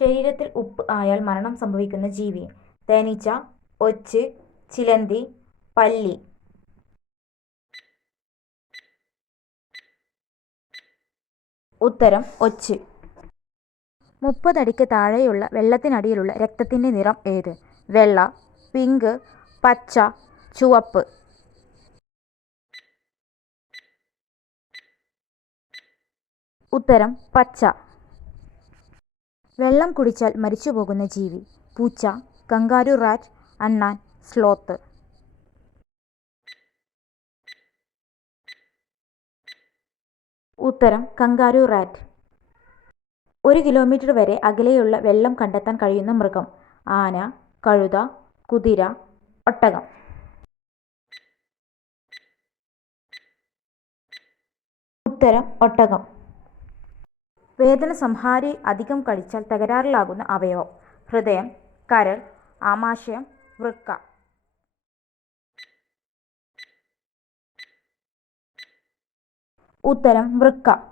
ശരീരത്തിൽ ഉപ്പ് ആയാൽ മരണം സംഭവിക്കുന്ന ജീവി. തേനീച്ച ഒച്ച് ചിലന്തി പല്ലി. ഉത്തരം ഒച്ച്. മുപ്പതടിക്ക് താഴെയുള്ള വെള്ളത്തിനടിയിലുള്ള രക്തത്തിന്റെ നിറം ഏത്? വെള്ള പിങ്ക് പച്ച ചുവപ്പ്. ഉത്തരം പച്ച. വെള്ളം കുടിച്ചാൽ മരിച്ചുപോകുന്ന ജീവി. പൂച്ച കങ്കാരു റാറ്റ് അണ്ണാൻ സ്ലോത്ത്. ഉത്തരം കങ്കാരു റാറ്റ്. ഒരു കിലോമീറ്റർ വരെ അകലെയുള്ള വെള്ളം കണ്ടെത്താൻ കഴിയുന്ന മൃഗം. ആന കഴുത കുതിര ഒട്ടകം. ഉത്തരം ഒട്ടകം. വേദന സംഹാരി അധികം കഴിച്ചാൽ തകരാറിലാകുന്ന അവയവം. ഹൃദയം കരൾ ആമാശയം വൃക്ക. ഉത്തരം വൃക്ക.